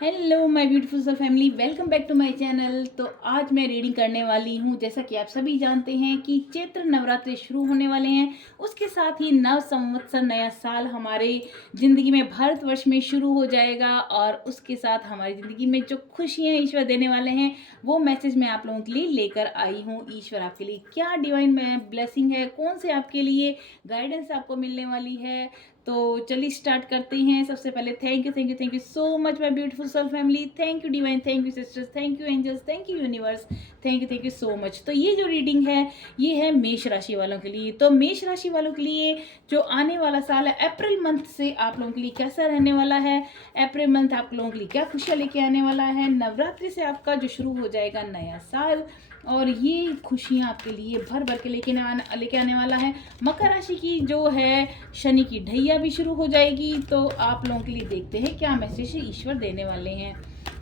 Hello my beautiful soul family, welcome back to my channel. तो आज मैं reading करने वाली हूँ। जैसा कि आप सभी जानते हैं कि चैत्र नवरात्रि शुरू होने वाले हैं, उसके साथ ही नव संवत्सर नया साल हमारे ज़िंदगी में भारतवर्ष में शुरू हो जाएगा और उसके साथ हमारी ज़िंदगी में जो खुशियाँ ईश्वर देने वाले हैं वो मैसेज मैं आप लोगों के लिए लेकर आई हूँ। ईश्वर आपके लिए क्या डिवाइन ब्लेसिंग है, कौन से आपके लिए गाइडेंस आपको मिलने वाली है, तो चलिए स्टार्ट करते हैं। सबसे पहले thank you so much my beautiful soul family. Thank you divine, thank you sisters, thank you angels, thank you universe, thank you so much. तो ये जो रीडिंग है ये है मेष राशि वालों के लिए। तो मेष राशि वालों के लिए जो आने वाला साल है अप्रैल मंथ से आप लोगों के लिए कैसा रहने वाला है, अप्रैल मंथ आप लोगों के लिए क्या खुशियाँ लेके आने वाला है, नवरात्रि से आपका जो शुरू हो जाएगा नया साल और ये खुशियाँ आपके लिए भर भर के लेके आने वाला है। मकर राशि की जो है शनि की ढैया भी शुरू हो जाएगी। तो आप लोगों के लिए देखते हैं क्या मैसेज ईश्वर देने वाले हैं।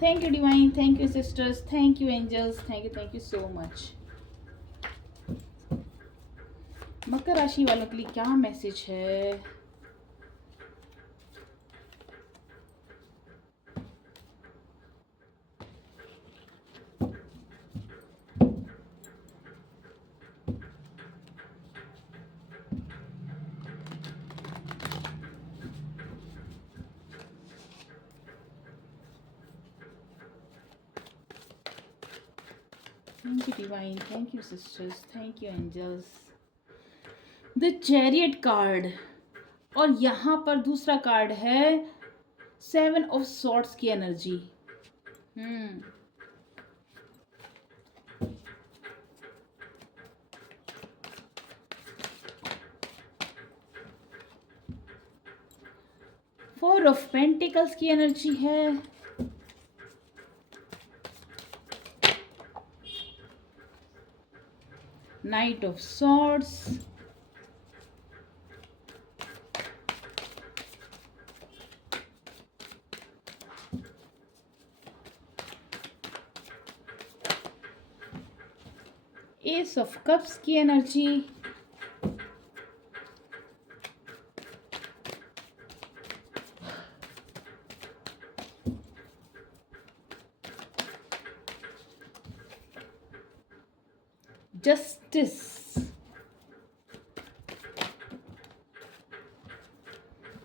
Thank you divine, thank you sisters, thank you angels, thank you so much. मकर राशि वालों के लिए क्या मैसेज है। Thank you divine, thank you sisters, thank you angels. The chariot card और यहाँ पर दूसरा कार्ड है सेवन ऑफ सॉर्ड्स की एनर्जी। हम्म 4 ऑफ पेंटिकल्स की एनर्जी है। Knight of swords, ace of cups की एनर्जी, जस्टिस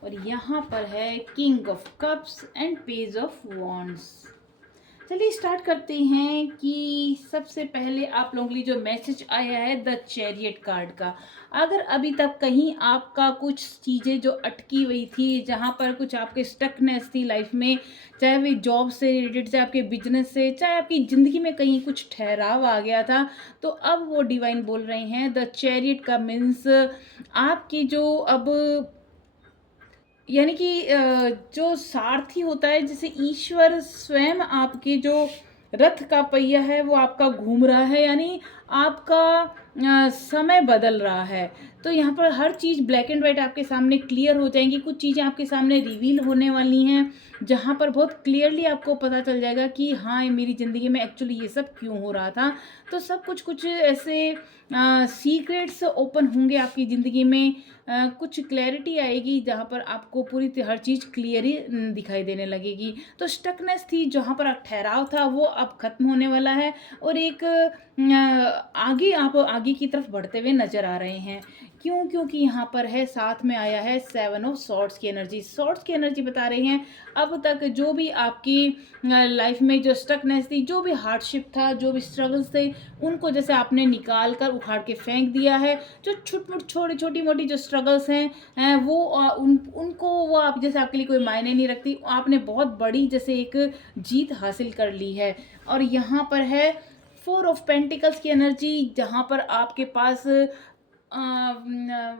और यहाँ पर है king of cups and page of wands. चलिए स्टार्ट करते हैं कि सबसे पहले आप लोगों के लिए जो मैसेज आया है द चैरियट कार्ड का। अगर अभी तक कहीं आपका कुछ चीज़ें जो अटकी हुई थी, जहाँ पर कुछ आपके स्टकनेस थी लाइफ में, चाहे वे जॉब से रिलेटेड, चाहे आपके बिजनेस से, चाहे आपकी ज़िंदगी में कहीं कुछ ठहराव आ गया था, तो अब वो डिवाइन बोल रहे हैं द चैरियट का मीन्स आपकी जो अब यानी कि जो सारथी होता है, जैसे ईश्वर स्वयं आपके जो रथ का पहिया है वो आपका घूम रहा है, यानी आपका समय बदल रहा है। तो यहाँ पर हर चीज़ ब्लैक एंड वाइट आपके सामने क्लियर हो जाएंगी, कुछ चीज़ें आपके सामने रिवील होने वाली हैं, जहाँ पर बहुत क्लियरली आपको पता चल जाएगा कि हाँ, ये मेरी ज़िंदगी में एक्चुअली ये सब क्यों हो रहा था। तो सब कुछ कुछ ऐसे सीक्रेट्स ओपन होंगे आपकी ज़िंदगी में। कुछ क्लैरिटी आएगी जहाँ पर आपको पूरी हर चीज़ क्लियर ही दिखाई देने लगेगी। तो स्टकनेस थी, जहाँ पर आप ठहराव था, वो अब खत्म होने वाला है और एक आगे आप आगे की तरफ बढ़ते हुए नज़र आ रहे हैं। क्यों? क्योंकि यहाँ पर है, साथ में आया है सेवन ऑफ सॉर्ड्स की एनर्जी। सॉर्ड्स की एनर्जी बता रहे हैं अब तक जो भी आपकी लाइफ में जो स्टकनेस थी, जो भी हार्डशिप था, जो भी स्ट्रगल्स थे, उनको जैसे आपने निकाल कर उखाड़ के फेंक दिया है। जो छोटी मोटी जो स्ट्रगल्स हैं वो उनको वो आप जैसे आपके लिए कोई मायने नहीं रखती, आपने बहुत बड़ी जैसे एक जीत हासिल कर ली है। और यहाँ पर है 4 ऑफ पेंटिकल्स की एनर्जी, जहाँ पर आपके पास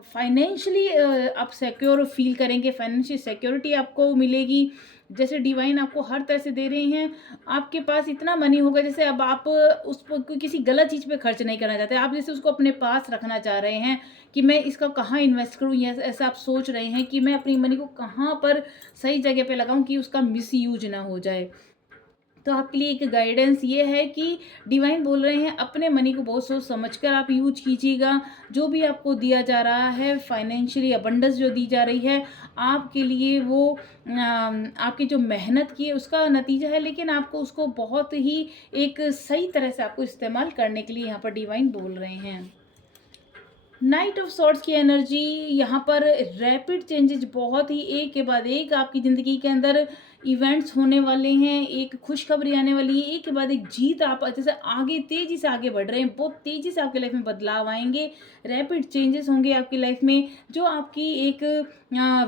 फाइनेंशियली आप सिक्योर फील करेंगे, फाइनेंशियल सिक्योरिटी आपको मिलेगी। जैसे डिवाइन आपको हर तरह से दे रहे हैं, आपके पास इतना मनी होगा जैसे अब आप उस पर किसी गलत चीज़ पे खर्च नहीं करना चाहते, आप जैसे उसको अपने पास रखना चाह रहे हैं कि मैं इसका कहाँ इन्वेस्ट करूँ, या ऐसा आप सोच रहे हैं कि मैं अपनी मनी को कहाँ पर सही जगह पे लगाऊं कि उसका मिस यूज ना हो जाए। तो आपके लिए एक गाइडेंस ये है कि डिवाइन बोल रहे हैं अपने मनी को बहुत सोच समझ कर आप यूज कीजिएगा। जो भी आपको दिया जा रहा है फाइनेंशियली अबंडेंस जो दी जा रही है आपके लिए वो आपकी जो मेहनत की है उसका नतीजा है, लेकिन आपको उसको बहुत ही एक सही तरह से आपको इस्तेमाल करने के लिए यहाँ पर डिवाइन बोल रहे हैं। नाइट ऑफ सॉर्ट्स की एनर्जी यहाँ पर रैपिड चेंजेस, बहुत ही एक के बाद एक आपकी ज़िंदगी के अंदर इवेंट्स होने वाले हैं, एक खुशखबरी आने वाली है, एक के बाद एक जीत। आप जैसे आगे तेज़ी से आगे बढ़ रहे हैं, बहुत तेज़ी से आपकी लाइफ में बदलाव आएंगे, रैपिड चेंजेस होंगे आपकी लाइफ में जो आपकी एक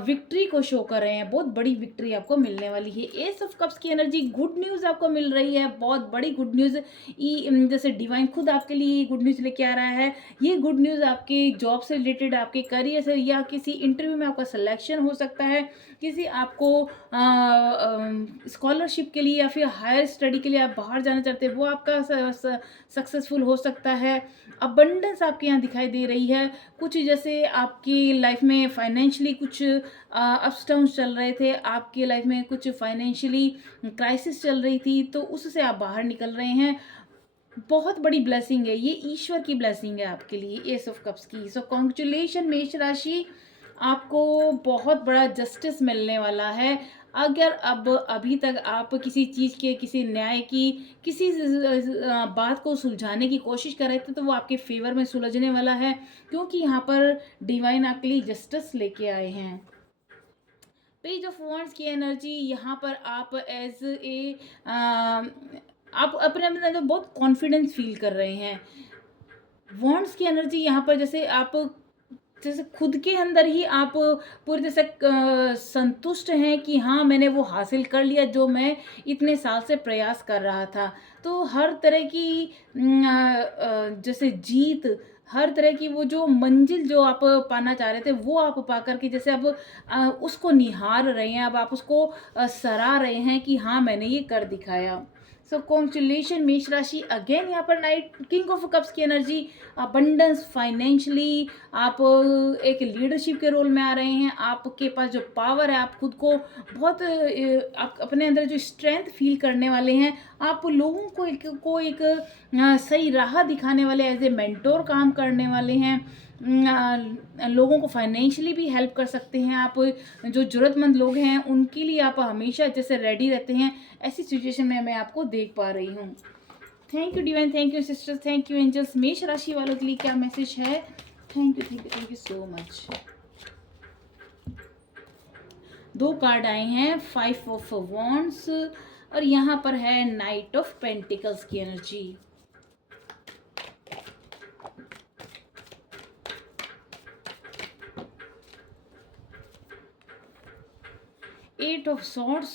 विक्ट्री को शो कर रहे हैं। बहुत बड़ी विक्ट्री आपको मिलने वाली है। एस ऑफ कप्स की एनर्जी, गुड न्यूज़ आपको मिल रही है, बहुत बड़ी गुड न्यूज़। जैसे डिवाइन खुद आपके लिए गुड न्यूज़ लेके आ रहा है। ये गुड न्यूज़ आपके जॉब से रिलेटेड, आपके करियर से, या किसी इंटरव्यू में आपका सिलेक्शन हो सकता है, किसी आपको स्कॉलरशिप के लिए या फिर हायर स्टडी के लिए आप बाहर जाना चाहते हैं वो आपका सक्सेसफुल हो सकता है। अबंडेंस आपके यहाँ दिखाई दे रही है। कुछ जैसे आपकी लाइफ में फाइनेंशियली कुछ अप्स डाउन्स चल रहे थे, आपकी लाइफ में कुछ फाइनेंशियली क्राइसिस चल रही थी, तो उससे आप बाहर निकल रहे हैं। बहुत बड़ी ब्लेसिंग है, ये ईश्वर की ब्लेसिंग है आपके लिए, एस ऑफ कप्स की। सो कॉन्ग्रेचुलेशन मेष राशि, आपको बहुत बड़ा जस्टिस मिलने वाला है। अगर अब अभी तक आप किसी चीज़ के, किसी न्याय की, किसी बात को सुलझाने की कोशिश कर रहे थे तो वो आपके फेवर में सुलझने वाला है, क्योंकि यहाँ पर डिवाइन आपके लिए जस्टिस लेके आए हैं। पेज ऑफ वॉन्ड्स की एनर्जी, यहाँ पर आप एज ए आप अपने अंदर बहुत कॉन्फिडेंस फील कर रहे हैं। वॉन्ड्स की एनर्जी यहाँ पर जैसे खुद के अंदर ही आप पूरी तरह से संतुष्ट हैं कि हाँ मैंने वो हासिल कर लिया जो मैं इतने साल से प्रयास कर रहा था। तो हर तरह की जैसे जीत, हर तरह की वो जो मंजिल जो आप पाना चाह रहे थे वो आप पा कर के जैसे अब उसको निहार रहे हैं, अब आप उसको सराह रहे हैं कि हाँ मैंने ये कर दिखाया। सो कॉन्ग्रेचुलेशन मेष राशि। अगेन यहाँ पर नाइट किंग ऑफ कप्स की एनर्जी, अबंडेंस फाइनेंशियली, आप एक लीडरशिप के रोल में आ रहे हैं। आपके पास जो पावर है, आप खुद को बहुत आप अपने अंदर जो स्ट्रेंथ फील करने वाले हैं। आप लोगों को एक सही राह दिखाने वाले, एज ए मेंटोर काम करने वाले हैं। लोगों को फाइनेंशियली भी हेल्प कर सकते हैं आप। जो ज़रूरतमंद लोग हैं उनके लिए आप हमेशा जैसे रेडी रहते हैं, ऐसी सिचुएशन में मैं आपको देख पा रही हूँ। Thank you divine, thank you sisters, thank you angels. मेष राशि वालों के लिए क्या मैसेज है? Thank you, thank you, thank you so much. 2 card आए हैं, 5 ऑफ वॉन्ड्स और यहाँ पर है नाइट ऑफ पेंटिकल्स की एनर्जी। Eight of swords,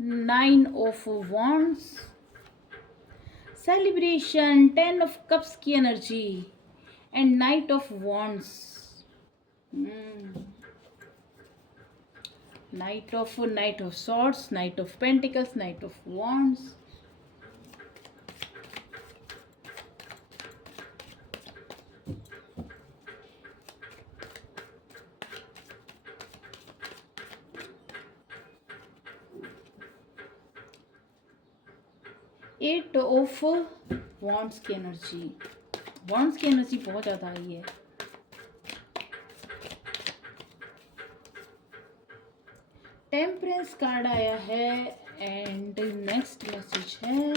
9 of wands, celebration, 10 of cups की एनर्जी and knight of wands. Knight of swords, knight of pentacles, knight of wands. Eight of Wands की एनर्जी, वॉन्ड्स की एनर्जी बहुत ज़्यादा आई है। टेम्परेंस कार्ड आया है एंड नेक्स्ट मैसेज है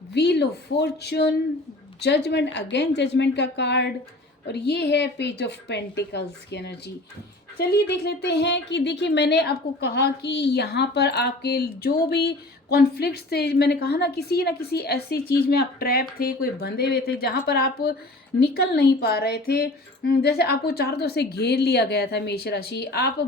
Wheel of Fortune, Judgement, again Judgement का कार्ड, और ये है पेज ऑफ पेंटिकल्स की एनर्जी। चलिए देख लेते हैं कि देखिए मैंने आपको कहा कि यहाँ पर आपके जो भी कॉन्फ्लिक्ट्स थे, मैंने कहा ना किसी ऐसी चीज़ में आप ट्रैप थे, कोई बंधे हुए थे जहाँ पर आप निकल नहीं पा रहे थे। जैसे आपको चारों तरफ से घेर लिया गया था मेष राशि। आप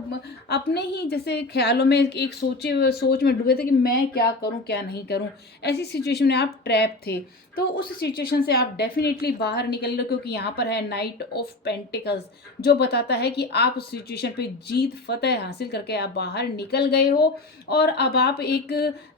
अपने ही जैसे ख्यालों में एक सोच में डूबे थे कि मैं क्या करूं क्या नहीं करूं, ऐसी सिचुएशन में आप ट्रैप थे। तो उस सिचुएशन से आप डेफिनेटली बाहर निकल लो, क्योंकि यहाँ पर है नाइट ऑफ पेंटिकल्स जो बताता है कि आप उस सिचुएशन पे जीत फतेह हासिल करके आप बाहर निकल गए हो और अब आप एक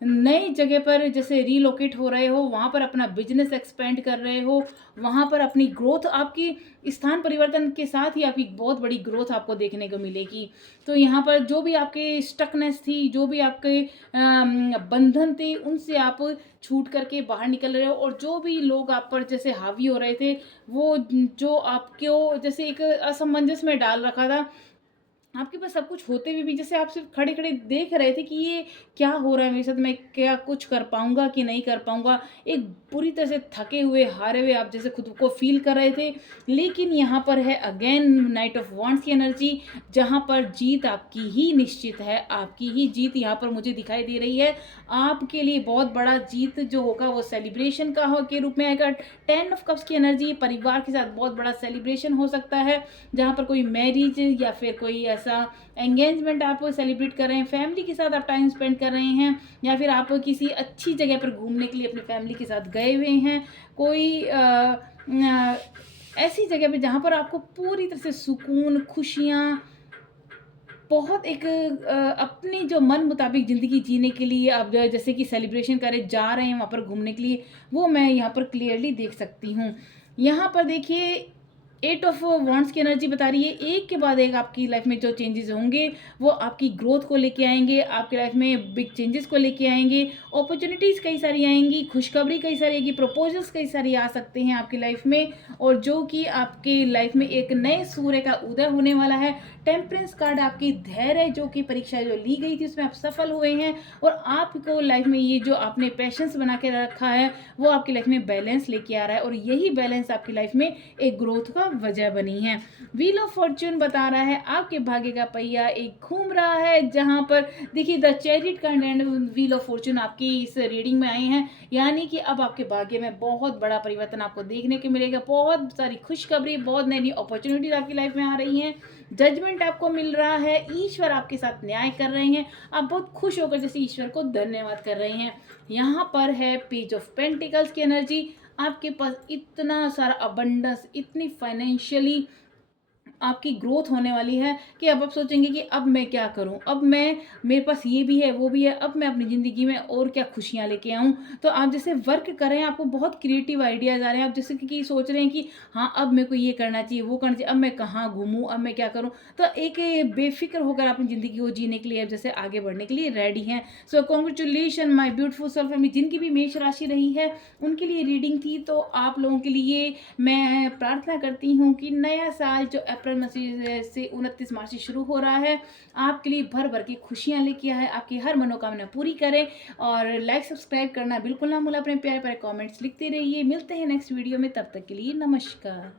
नई जगह पर जैसे रीलोकेट हो रहे हो, वहाँ पर अपना बिजनेस एक्सपेंड कर रहे हो, वहाँ पर अपनी ग्रोथ, आपकी स्थान परिवर्तन के साथ ही आपकी बहुत बड़ी ग्रोथ आपको देखने को मिलेगी। तो यहाँ पर जो भी आपके स्टकनेस थी, जो भी आपके बंधन थे, उनसे आप छूट करके बाहर निकल रहे हो, और जो भी लोग आप पर जैसे हावी हो रहे थे, वो जो आपको जैसे एक असमंजस में डाल रखा था, आपके पास सब कुछ होते हुए भी जैसे आप सिर्फ खड़े-खड़े देख रहे थे कि ये क्या हो रहा है मेरे साथ, मैं क्या कुछ कर पाऊँगा कि नहीं कर पाऊँगा? एक बुरी तरह से थके हुए, हारे हुए आप जैसे खुद को फ़ील कर रहे थे। लेकिन यहाँ पर है अगेन नाइट ऑफ वांड्स की एनर्जी, जहाँ पर जीत आपकी ही निश्चित है, आपकी ही जीत यहाँ पर मुझे दिखाई दे रही है। आपके लिए बहुत बड़ा जीत जो होगा वो सेलिब्रेशन का हो के रूप में आएगा। 10 ऑफ कप्स की एनर्जी परिवार के साथ बहुत बड़ा सेलिब्रेशन हो सकता है, जहाँ पर कोई मैरिज या फिर कोई ऐसा एंगेजमेंट आप सेलिब्रेट कर रहे हैं, फैमिली के साथ आप टाइम स्पेंड कर रहे हैं, या फिर आप किसी अच्छी जगह पर घूमने के लिए अपनी फैमिली के साथ गए हुए हैं। कोई ऐसी जगह पे जहाँ पर आपको पूरी तरह से सुकून, खुशियाँ, बहुत एक अपनी जो मन मुताबिक ज़िंदगी जीने के लिए आप जैसे कि सेलिब्रेशन करे जा रहे हैं वहाँ पर घूमने के लिए, वो मैं यहाँ पर क्लियरली देख सकती हूँ। यहाँ पर देखिए 8 ऑफ वांड्स की एनर्जी बता रही है, एक के बाद एक आपकी लाइफ में जो चेंजेस होंगे, वो आपकी ग्रोथ को लेके आएँगे, आपकी लाइफ में बिग चेंजेस को लेके आएँगे, अपॉर्च्युनिटीज़ कई सारी आएँगी, खुशखबरी कई सारी आएगी, प्रपोज़ल्स कई सारे आ सकते हैं आपकी लाइफ में, और जो कि आपकी लाइफ में एक नए सूर्य का उदय होने वाला है। टेम्परेंस कार्ड आपकी धैर्य जो कि परीक्षा जो ली गई थी उसमें आप सफल हुए हैं, और आपको लाइफ में ये जो आपने पैशंस बना के रखा है, वो आपकी लाइफ में बैलेंस लेके आ रहा है, और यही बैलेंस आपकी लाइफ में एक ग्रोथ का वजह बनी है। व्हील ऑफ फॉर्च्यून बता रहा है आपके भाग्य का पहिया एक घूम रहा है, जहां पर देखिए the chariot card and wheel of Fortune आपकी इस रीडिंग में आए हैं, यानी कि अब आपके भाग्य में बहुत बड़ा परिवर्तन आपको देखने को मिलेगा, बहुत सारी खुशखबरी, बहुत नई नई अपॉर्चुनिटीज आपकी लाइफ में आ रही हैं, जजमेंट आपको मिल रहा है, ईश्वर आपके साथ न्याय कर रहे हैं, आप बहुत खुश होकर जैसे ईश्वर को धन्यवाद कर रहे हैं। यहाँ पर है पेज ऑफ पेंटिकल्स की एनर्जी, आपके पास इतना सारा अबंडेंस, इतनी फाइनेंशियली आपकी ग्रोथ होने वाली है कि अब आप सोचेंगे कि अब मैं क्या करूं, अब मैं मेरे पास ये भी है वो भी है, अब मैं अपनी ज़िंदगी में और क्या खुशियां लेके आऊं। तो आप जैसे वर्क कर रहे हैं, आपको बहुत क्रिएटिव आइडियाज़ आ रहे हैं, आप जैसे कि सोच रहे हैं कि हाँ अब मेरे को ये करना चाहिए, वो करना चाहिए, अब मैं कहाँ घूमूं, अब मैं क्या करूँ। तो एक बेफिक्र होकर अपनी ज़िंदगी को जीने के लिए अब जैसे आगे बढ़ने के लिए रेडी हैं। So congratulation my beautiful self family, जिनकी भी मेष राशि रही है उनके लिए रीडिंग थी। तो आप लोगों के लिए मैं प्रार्थना करती हूँ कि नया साल जो अप्रैल से 29 मार्च से शुरू हो रहा है, आपके लिए भर भर के खुशियां लेके आए, आपकी हर मनोकामना पूरी करें। और लाइक सब्सक्राइब करना बिल्कुल ना भूलें, अपने प्यारे प्यारे कमेंट्स लिखते रहिए। मिलते हैं नेक्स्ट वीडियो में, तब तक के लिए नमस्कार।